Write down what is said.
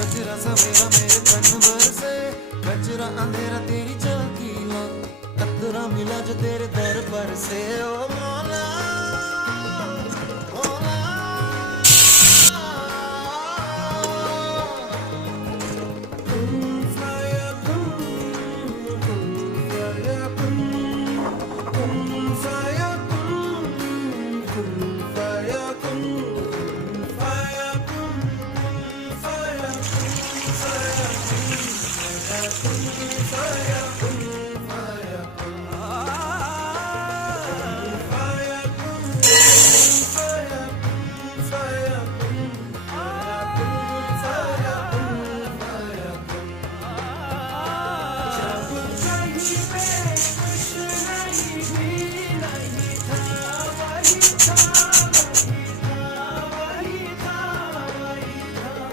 गजरा सवेरा मेरे तन बरसे, गजरा अंधेरा तेरी झांकी ला, कतरा मिला जो तेरे दर पर से ओ मौला मौला। कुन फयाकुन, कुन फयाकुन, कुन फयाकुन, कुन फयाकुन, फयाकुन, फयाकुन, फयाकुन, फयाकुन, फयाकुन।